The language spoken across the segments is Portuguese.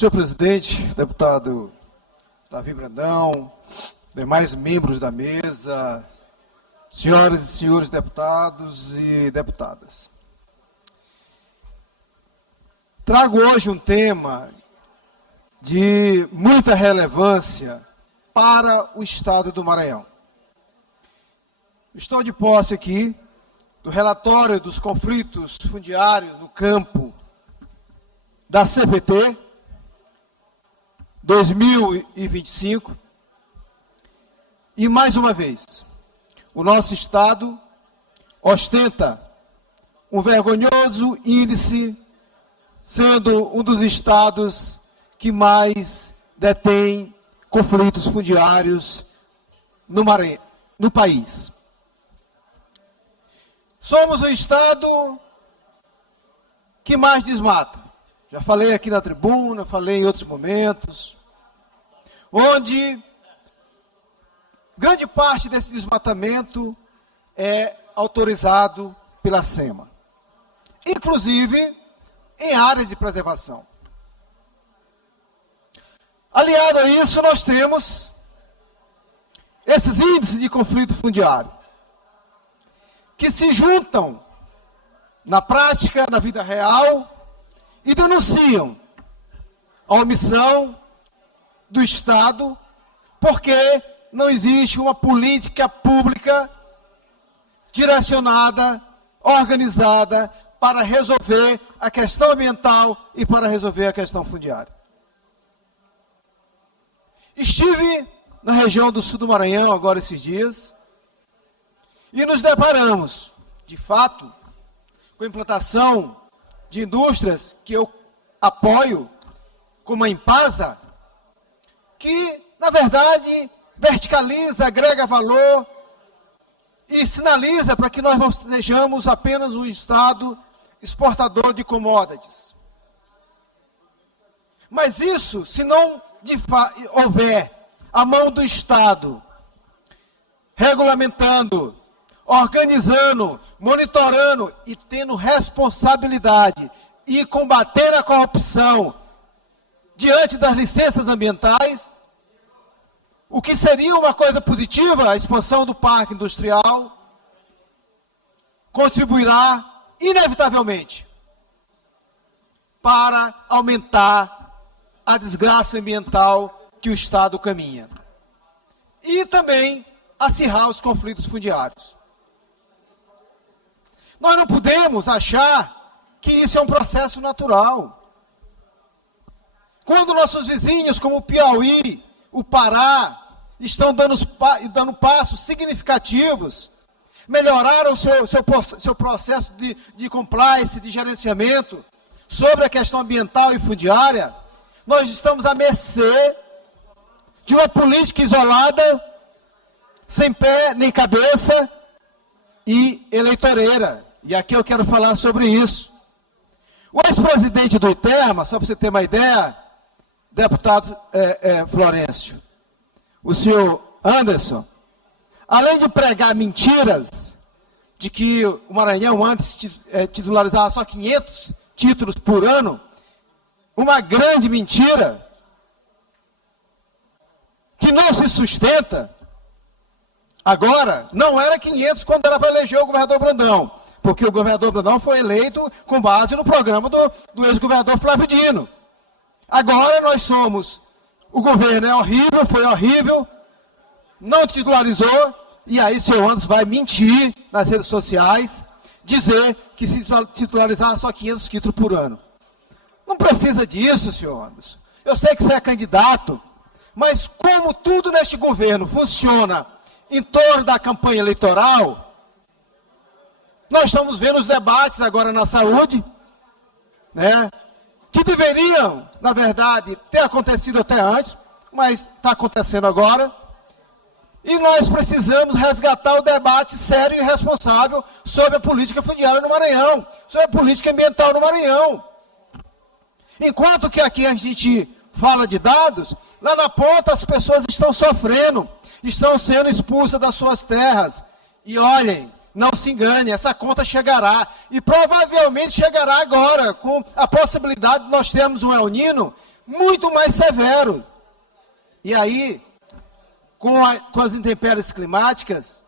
Senhor presidente, deputado Davi Brandão, demais membros da mesa, senhoras e senhores deputados e deputadas. Trago hoje um tema de muita relevância para o Estado do Maranhão. Estou de posse aqui do relatório dos conflitos fundiários no campo da CPT 2025 e, mais uma vez, o nosso Estado ostenta um vergonhoso índice, sendo um dos estados que mais detém conflitos fundiários no país. Somos o estado que mais desmata. Já falei aqui na tribuna, falei em outros momentos, onde grande parte desse desmatamento é autorizado pela SEMA, inclusive em áreas de preservação. Aliado a isso, nós temos esses índices de conflito fundiário, que se juntam na prática, na vida real, e denunciam a omissão do Estado, porque não existe uma política pública direcionada, organizada, para resolver a questão ambiental e para resolver a questão fundiária. Estive na região do sul do Maranhão agora esses dias e nos deparamos, de fato, com a implantação de indústrias que eu apoio, como a Impasa, que, na verdade, verticaliza, agrega valor e sinaliza para que nós não sejamos apenas um Estado exportador de commodities. Mas isso, se não houver a mão do Estado regulamentando, organizando, monitorando e tendo responsabilidade e combater a corrupção diante das licenças ambientais, o que seria uma coisa positiva, a expansão do parque industrial, contribuirá inevitavelmente para aumentar a desgraça ambiental que o Estado caminha. E também acirrar os conflitos fundiários. Nós não podemos achar que isso é um processo natural. Quando nossos vizinhos, como o Piauí, o Pará, estão dando passos significativos, melhoraram o seu processo de compliance, de gerenciamento, sobre a questão ambiental e fundiária, nós estamos à mercê de uma política isolada, sem pé nem cabeça e eleitoreira. E aqui eu quero falar sobre isso. O ex-presidente do ITERMA, só para você ter uma ideia, deputado Florencio, o senhor Anderson, além de pregar mentiras, de que o Maranhão antes titularizava só 500 títulos por ano, uma grande mentira, que não se sustenta. Agora, não era 500 quando era para eleger o governador Brandão, porque o governador Brandão foi eleito com base no programa do ex-governador Flávio Dino. Agora nós somos, o governo é horrível, foi horrível, não titularizou, e aí o senhor Anderson vai mentir nas redes sociais, dizer que se titularizar só 500 títulos por ano. Não precisa disso, senhor Anderson. Eu sei que você é candidato, mas como tudo neste governo funciona em torno da campanha eleitoral, nós estamos vendo os debates agora na saúde, né, que deveriam, na verdade, ter acontecido até antes, mas está acontecendo agora. E nós precisamos resgatar o debate sério e responsável sobre a política fundiária no Maranhão, sobre a política ambiental no Maranhão. Enquanto que aqui a gente fala de dados, lá na ponta as pessoas estão sofrendo, estão sendo expulsas das suas terras. E olhem, não se engane, essa conta chegará, e provavelmente chegará agora, com a possibilidade de nós termos um El Niño muito mais severo. E aí, com as intempéries climáticas,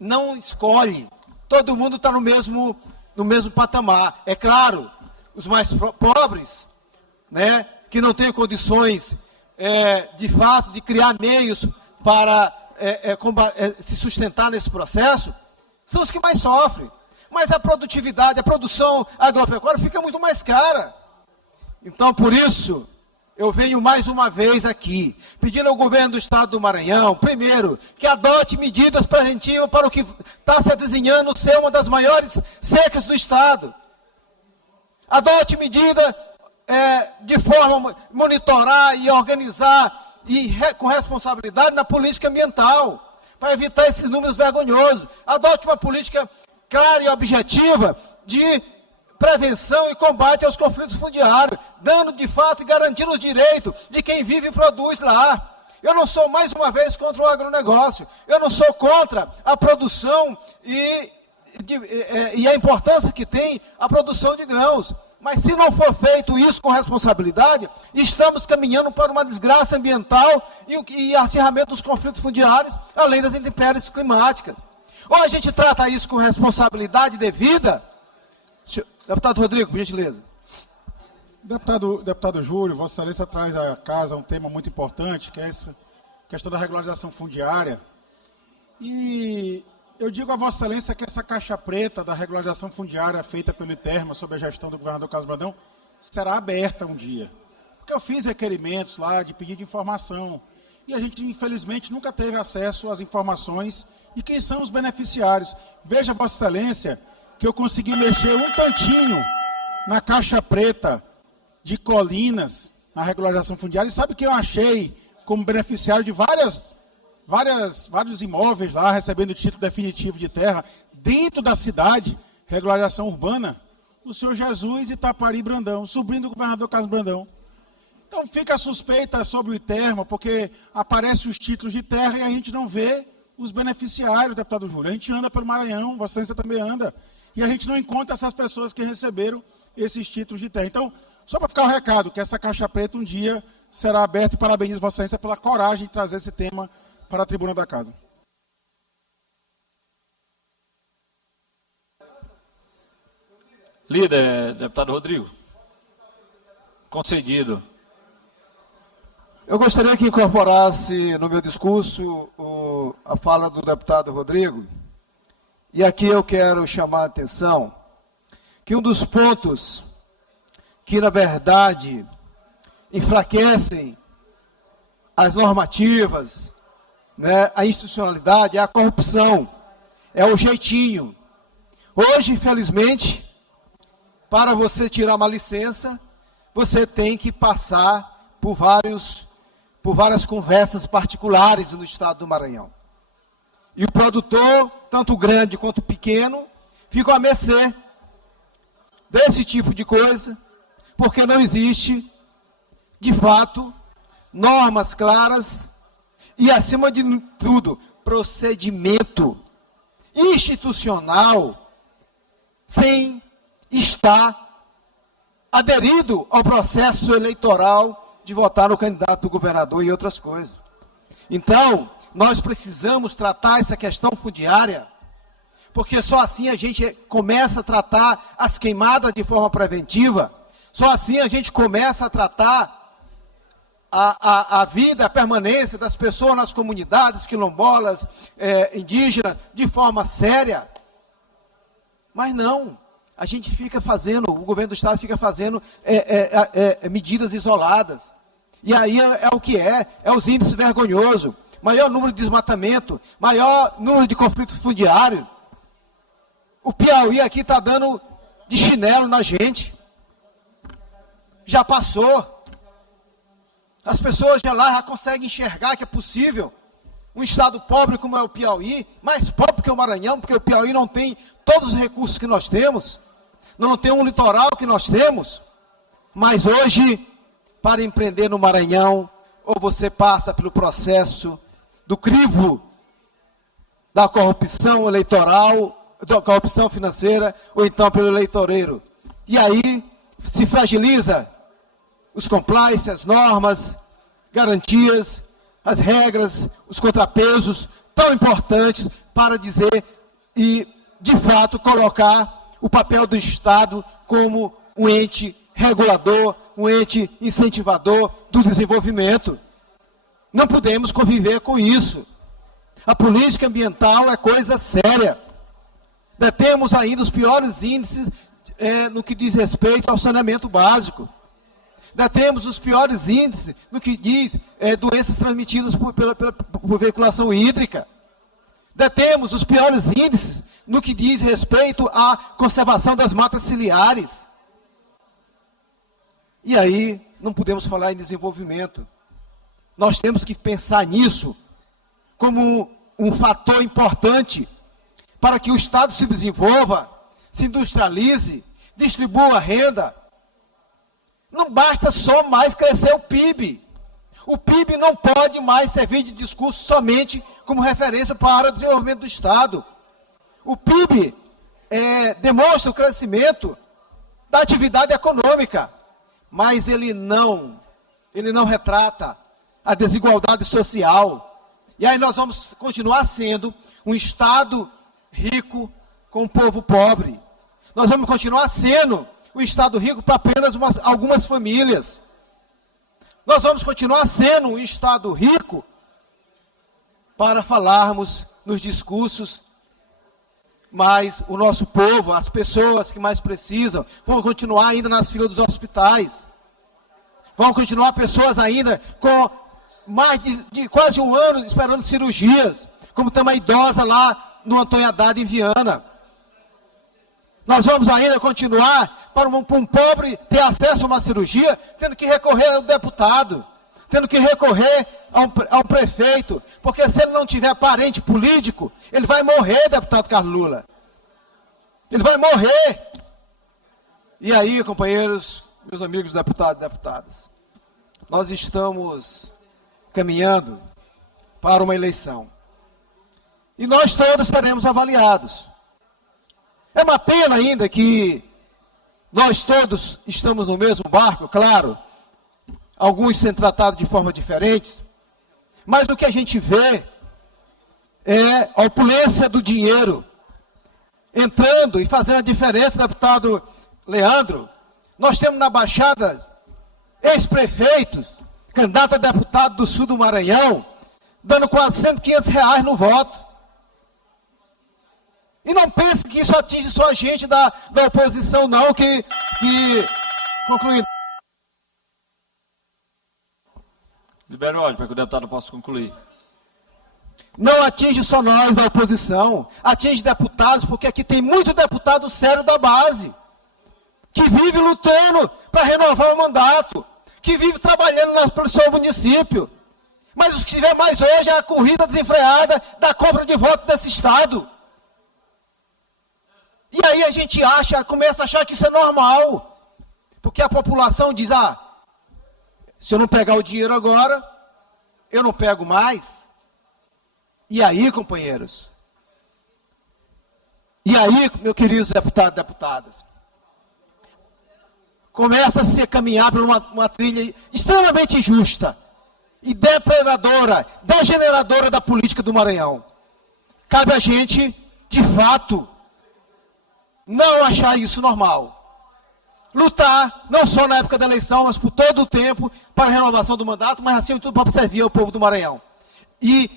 não escolhe. Todo mundo está no mesmo patamar. É claro, os mais pobres, né, que não têm condições, de fato, de criar meios para se sustentar nesse processo, são os que mais sofrem. Mas a produtividade, a produção agropecuária fica muito mais cara. Então, por isso, eu venho mais uma vez aqui, pedindo ao governo do estado do Maranhão, primeiro, que adote medidas preventivas para o que está se avizinhando ser uma das maiores secas do estado. Adote medida de forma a monitorar e organizar com responsabilidade na política ambiental, para evitar esses números vergonhosos. Adote uma política clara e objetiva de prevenção e combate aos conflitos fundiários, dando de fato e garantindo os direitos de quem vive e produz lá. Eu não sou, mais uma vez, contra o agronegócio. Eu não sou contra a produção e a importância que tem a produção de grãos. Mas se não for feito isso com responsabilidade, estamos caminhando para uma desgraça ambiental e acirramento dos conflitos fundiários, além das intempéries climáticas. Ou a gente trata isso com responsabilidade devida. Deputado Rodrigo, por gentileza. Deputado Júlio, Vossa Excelência traz à casa um tema muito importante, que é essa questão da regularização fundiária. E eu digo a Vossa Excelência que essa caixa preta da regularização fundiária feita pelo ITERMA, sob a gestão do governador Carlos Brandão, será aberta um dia. Porque eu fiz requerimentos lá de pedido de informação. E a gente, infelizmente, nunca teve acesso às informações de quem são os beneficiários. Veja, Vossa Excelência, que eu consegui mexer um tantinho na caixa preta de Colinas, na regularização fundiária, e sabe que eu achei como beneficiário de vários imóveis lá, recebendo título definitivo de terra, dentro da cidade, regularização urbana, o senhor Jesus Itapari Brandão, sobrinho do governador Carlos Brandão. Então fica a suspeita sobre o ITERMA, porque aparecem os títulos de terra e a gente não vê os beneficiários, deputado Júlio. A gente anda pelo Maranhão, Vossa Excelência também anda, e a gente não encontra essas pessoas que receberam esses títulos de terra. Então, só para ficar o recado, que essa caixa preta um dia será aberta, e parabenizo Vossa Excelência pela coragem de trazer esse tema para a tribuna da casa. Líder, deputado Rodrigo. Concedido. Eu gostaria que incorporasse no meu discurso a fala do deputado Rodrigo. E aqui eu quero chamar a atenção que um dos pontos que, na verdade, enfraquecem as normativas, né, a institucionalidade, é a corrupção, é o jeitinho. Hoje, infelizmente, para você tirar uma licença, você tem que passar por várias conversas particulares no estado do Maranhão. E o produtor, tanto grande quanto pequeno, fica à mercê desse tipo de coisa, porque não existe, de fato, normas claras e, acima de tudo, procedimento institucional sem estar aderido ao processo eleitoral de votar no candidato do governador e outras coisas. Então, nós precisamos tratar essa questão fundiária, porque só assim a gente começa a tratar as queimadas de forma preventiva, só assim a gente começa a tratar a vida, a permanência das pessoas nas comunidades quilombolas, indígenas, de forma séria. Mas não, a gente fica fazendo, o governo do estado fica fazendo medidas isoladas. E aí é o que é os índices vergonhosos. Maior número de desmatamento, maior número de conflitos fundiários. O Piauí aqui está dando de chinelo na gente. Já passou. As pessoas já lá já conseguem enxergar que é possível um estado pobre como é o Piauí, mais pobre que o Maranhão, porque o Piauí não tem todos os recursos que nós temos, não tem um litoral que nós temos, mas hoje, para empreender no Maranhão, ou você passa pelo processo do crivo da corrupção eleitoral, da corrupção financeira, ou então pelo eleitoreiro. E aí se fragiliza os compliance, as normas, garantias, as regras, os contrapesos tão importantes para dizer e, de fato, colocar o papel do Estado como um ente regulador, um ente incentivador do desenvolvimento. Não podemos conviver com isso. A política ambiental é coisa séria. Temos ainda os piores índices no que diz respeito ao saneamento básico. Temos os piores índices no que diz doenças transmitidas por veiculação hídrica. Temos os piores índices no que diz respeito à conservação das matas ciliares. E aí, não podemos falar em desenvolvimento. Nós temos que pensar nisso como um fator importante para que o Estado se desenvolva, se industrialize, distribua renda. Não basta só mais crescer o PIB. O PIB não pode mais servir de discurso somente como referência para o desenvolvimento do Estado. O PIB demonstra o crescimento da atividade econômica, mas ele não retrata a desigualdade social. E aí nós vamos continuar sendo um Estado rico com um povo pobre. Nós vamos continuar sendo um Estado rico para apenas algumas famílias. Nós vamos continuar sendo um Estado rico para falarmos nos discursos, mas o nosso povo, as pessoas que mais precisam, vão continuar ainda nas filas dos hospitais. Vão continuar pessoas ainda com mais de quase um ano esperando cirurgias, como tem uma idosa lá no Antônio Haddad, em Viana. Nós vamos ainda continuar para um pobre ter acesso a uma cirurgia, tendo que recorrer ao deputado, tendo que recorrer ao prefeito, porque se ele não tiver parente político, ele vai morrer, deputado Carlos Lula. Ele vai morrer. E aí, companheiros, meus amigos deputados e deputadas, nós estamos caminhando para uma eleição. E nós todos seremos avaliados. É uma pena ainda que nós todos estamos no mesmo barco, claro, alguns sendo tratados de forma diferente, mas o que a gente vê é a opulência do dinheiro entrando e fazendo a diferença, deputado Leandro. Nós temos na Baixada ex-prefeitos, candidato a deputado do sul do Maranhão, dando quase R$100, R$500 no voto. E não pense que isso atinge só a gente da oposição, não, que concluindo. Libera o áudio para que o deputado possa concluir. Não atinge só nós da oposição, atinge deputados, porque aqui tem muito deputado sério da base, que vive lutando para renovar o mandato, que vive trabalhando pelo seu município. Mas o que se vê mais hoje é a corrida desenfreada da compra de voto desse Estado. E aí a gente começa a achar que isso é normal. Porque a população diz, se eu não pegar o dinheiro agora, eu não pego mais. E aí, companheiros? E aí, meus queridos deputados e deputadas? Começa a se caminhar por uma trilha extremamente injusta e depredadora, degeneradora da política do Maranhão. Cabe a gente, de fato, não achar isso normal. Lutar, não só na época da eleição, mas por todo o tempo, para a renovação do mandato, mas acima de tudo para servir ao povo do Maranhão. E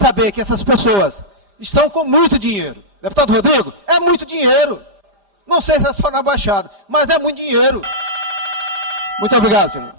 saber que essas pessoas estão com muito dinheiro. Deputado Rodrigo, é muito dinheiro. Não sei se é só na Baixada, mas é muito dinheiro. Muito obrigado, senhor.